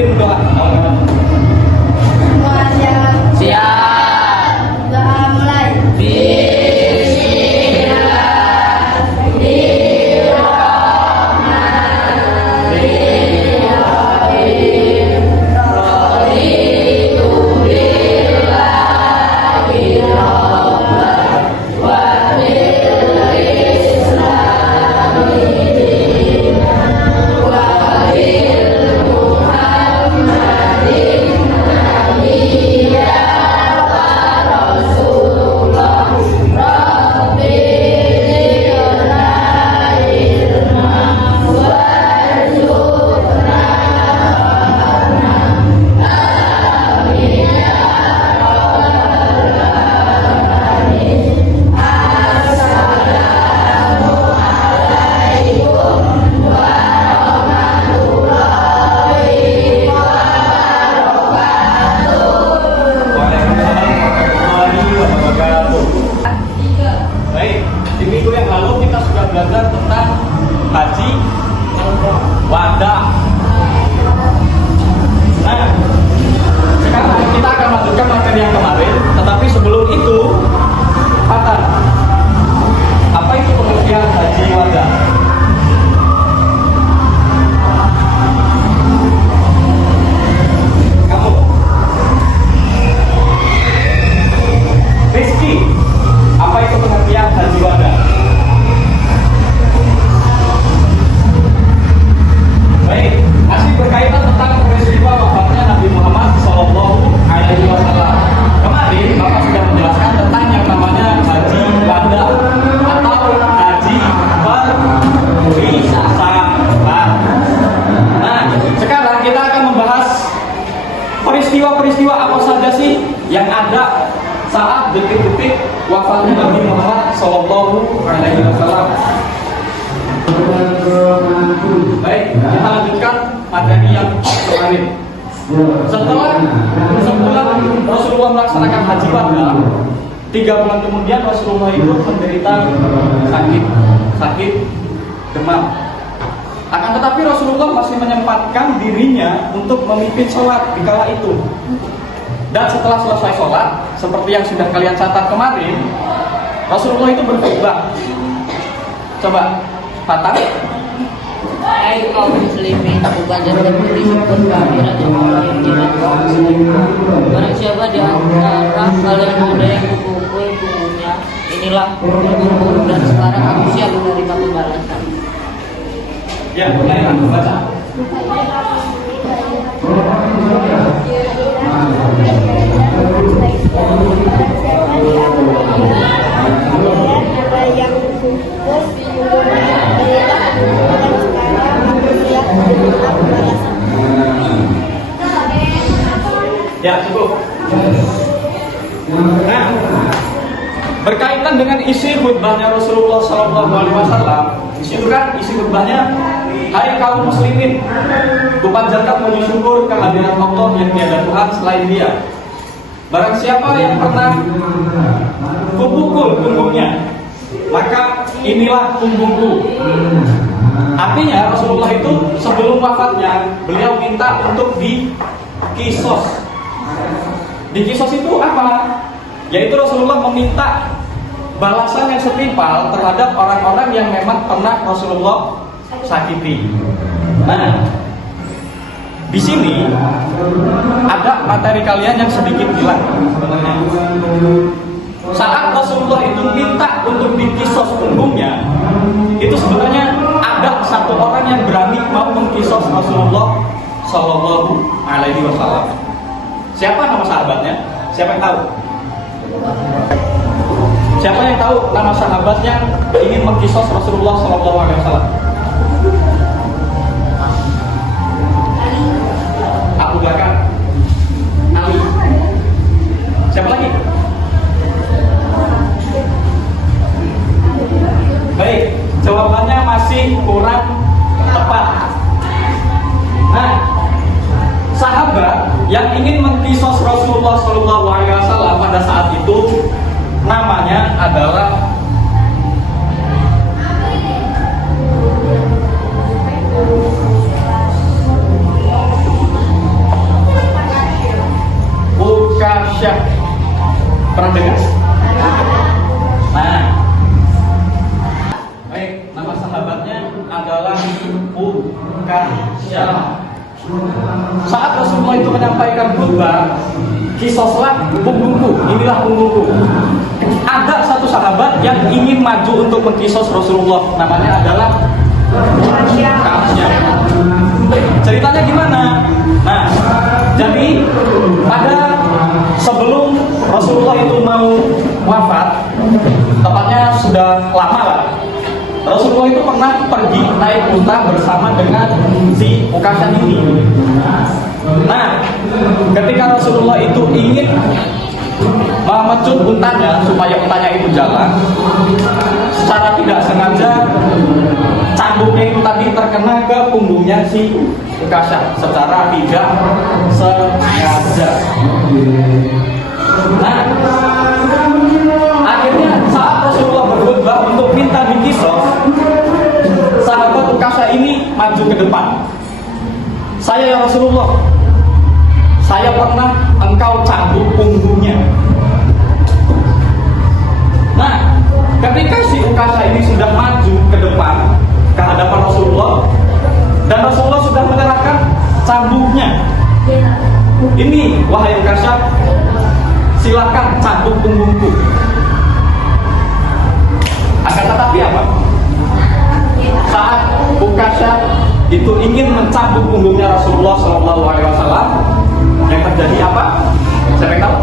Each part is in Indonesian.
pimpin doa. Semua siap. Siap. Doa mulai. Baik, di minggu yang lalu kita sudah belajar tentang haji wada. Nah, sekarang kita akan lanjutkan materi yang kemarin. Tetapi sebelum itu, apa itu pengertian haji wada? Kamu, Rizky, apa itu pengertian haji wada? Baik, masih berkaitan tentang peristiwa wafatnya Nabi Muhammad SAW. Kemarin Bapak sudah menjelaskan tentang yang namanya haji wada atau haji berwisata. Nah, sekarang kita akan membahas peristiwa-peristiwa apa saja sih yang ada saat detik-detik wafatnya Nabi Muhammad SAW. Baik, kita lanjutkan materi yang kemarin. Setelah sebulan Rasulullah melaksanakan haji wada, 3 bulan kemudian Rasulullah itu menderita sakit demam. Akan tetapi Rasulullah masih menyempatkan dirinya untuk memimpin sholat di kala itu. Dan setelah selesai sholat, seperti yang sudah kalian catat kemarin, Rasulullah itu berkhutbah. Coba, Fatah. Hai kaum muslimin, bukan dan beri syukur kehadirat Allah yang kaum muslimin. Barang siapa di antara kalian ada yang berkumpul punggungnya, inilah berkumpul dan sekarang aku siap menerima pembalasan. Ya, mulai baca. Ya, cukup. Nah, berkaitan dengan isi khutbahnya Rasulullah SAW, isi khutbahnya, hai kaum muslimin, kupanjatkan puji syukur kehadiran Allah yang tiada Tuhan selain Dia. Barang siapa yang pernah kupukul punggungnya, maka inilah punggungku. Artinya Rasulullah itu sebelum wafatnya beliau minta untuk dikisos. Dikisos itu apa? Yaitu Rasulullah meminta balasan yang setimpal terhadap orang-orang yang memang pernah Rasulullah sakiti. Nah, di sini ada materi kalian yang sedikit hilang sebenarnya. Saat Rasulullah itu minta untuk dikisos punggungnya, itu sebenarnya ada satu orang yang berani mau mengkisos Rasulullah SAW. Siapa nama sahabatnya? Siapa yang tahu? Siapa yang tahu nama sahabatnya ingin mengkisos Rasulullah SAW? Abu Bakar, Ali. Siapa lagi? Baik, jawabannya masih kurang tepat. Nah, sahabat yang ingin mengkisos Rasulullah SAW pada saat itu namanya adalah Saat Rasulullah itu menyampaikan khutbah, kisoslah punggungku, inilah punggungku. Ada satu sahabat yang ingin maju untuk mengkisos Rasulullah, namanya adalah Kasya. Ceritanya gimana? Nah, jadi pada sebelum Rasulullah itu mau wafat, tepatnya sudah lama lah, Rasulullah itu pernah pergi naik unta bersama dengan si Ukasha ini. Nah, ketika Rasulullah itu ingin memecut untanya supaya untanya itu jalan, secara tidak sengaja cambuknya itu tadi terkena ke punggungnya si Ukasha secara tidak sengaja. Nah, akhirnya saat Rasulullah berkhutbah untuk minta dikisos, sahabat Ukasha ini maju ke depan. Saya ya Rasulullah, saya pernah engkau cambuk punggungnya. Nah, ketika si Ukasha ini sudah maju ke depan ke hadapan Rasulullah, dan Rasulullah sudah menyerahkan cambuknya. Ini, wahai Ukasha, silakan cambuk punggungku. Akan tetapi apa? Saat Ukasha itu ingin mencambuk punggungnya Rasulullah SAW, yang terjadi apa? Siapa yang tahu?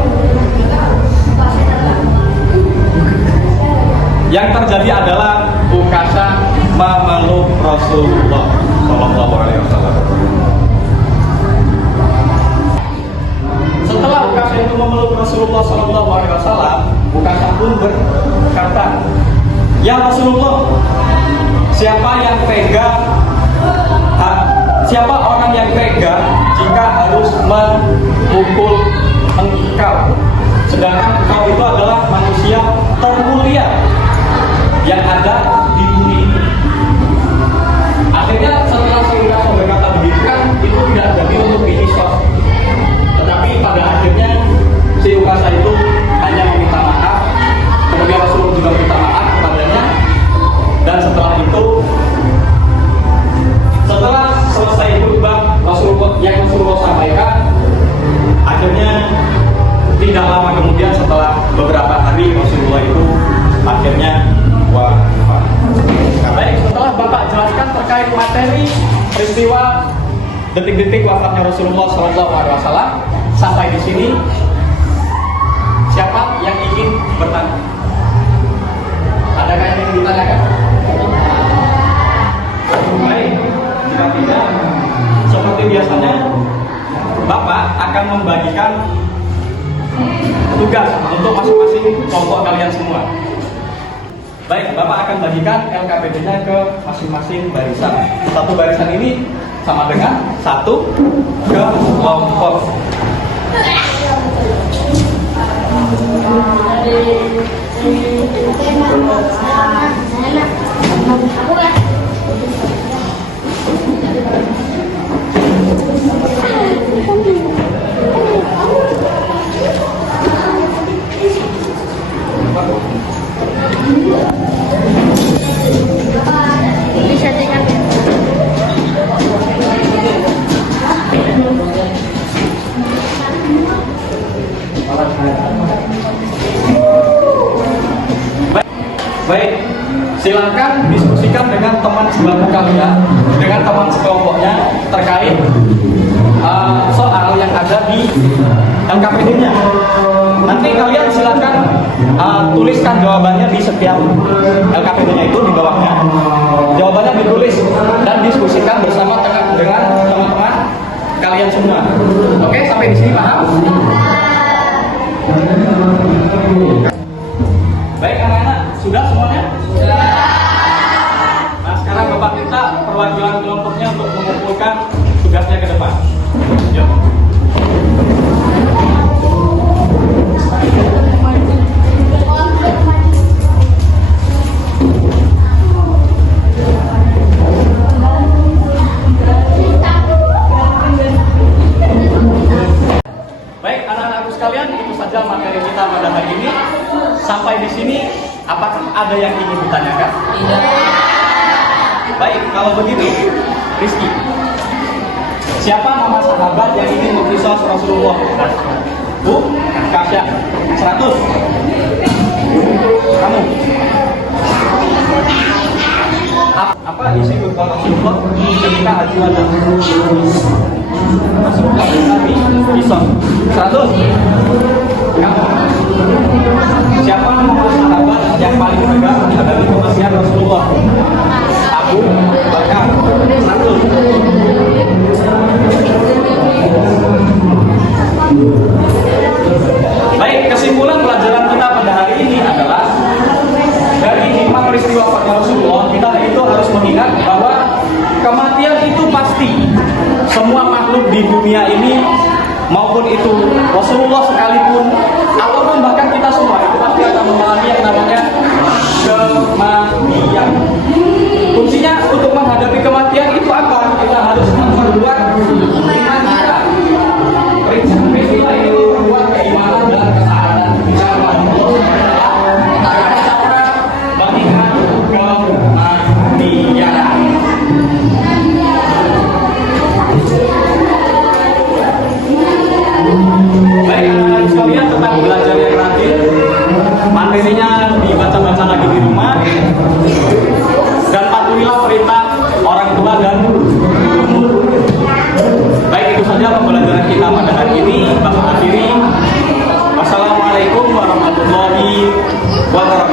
Yang terjadi adalah Ukasha memeluk Rasulullah SAW. Setelah Ukasha itu memeluk Rasulullah SAW, Ukasha pun berkata, ya Rasulullah, siapa orang yang tega jika harus memukul engkau, sedangkan engkau itu adalah manusia termulia yang ada di bumi ini. Akhirnya setelah si Ukasha berkata begitu kan, itu tidak jadi untuk dikisos, tetapi pada akhirnya si Ukasha itu hanya meminta maaf. Kemudian Rasulullah juga minta maaf kepadanya, dan setelah itu, setelah selesai khutbah Rasulullah sampaikan, akhirnya tidak lama kemudian setelah beberapa hari Rasulullah itu akhirnya wafat. Baik, setelah Bapak jelaskan terkait materi peristiwa detik-detik wafatnya Rasulullah SAW, sampai di sini siapa yang ingin bertanya? Adakah yang ingin ditanyakan? Baik, jika tidak, seperti biasanya Bapak akan membagikan tugas untuk masing-masing kelompok kalian semua. Baik, Bapak akan bagikan LKPD-nya ke masing-masing barisan. Satu barisan ini sama dengan satu kelompok. Baik, silakan diskusikan dengan teman sebangku kalian, dengan teman sekelompoknya terkait soal yang ada di LKPD-nya. Nanti kalian silakan tuliskan jawabannya di setiap LKPD-nya itu di bawahnya. Jawabannya ditulis dan diskusikan bersama dengan teman-teman kalian semua. Oke, sampai di sini paham? Baik anak-anak, sudah semuanya? Sudah. Nah sekarang Bapak minta perwakilan kelompoknya untuk mengumpulkan tugasnya ke depan. Yuk. Baik anak-anakku sekalian, itu saja materi kita pada hari ini. Sampai di sini, apakah ada yang ingin ditanyakan? Tidak. Baik, kalau begitu, Rizky, Siapa nama sahabat yang ingin mengkisah Rasulullah? Bu, Kasya. 100. Kamu. Apa isi khutbah Rasulullah ketika haji wada? Rasulullah Nabi Isa. 100. Kamu. Siapa nama sahabat yang paling tegar menghadapi kematian Rasulullah? Abu Bakar. 100. Baik, kesimpulan pelajaran kita pada hari ini adalah dari hikmah peristiwa wafatnya Rasulullah, kita itu harus mengingat bahwa kematian itu pasti. Semua makhluk di dunia ini, maupun itu Rasulullah sekalipun, ataupun bahkan kita semua, itu pasti akan mengalami yang namanya kematian. Fungsinya untuk menghadapi kematian itu apa? Kita harus memperkuat iman kita. Peristiwa ini membuat keimanan dan ketaatan kita kepada Allah agar cara mengingat kematian. Baik, anak-anak sekalian, tetap belajar yang rajin. Materinya dibaca-baca lagi di rumah. Dan patuhilah perintah orang tua dan guru. Baik, itu saja pembelajaran kita pada hari ini. Bapak akhiri. Wassalamualaikum warahmatullahi wabarakatuh.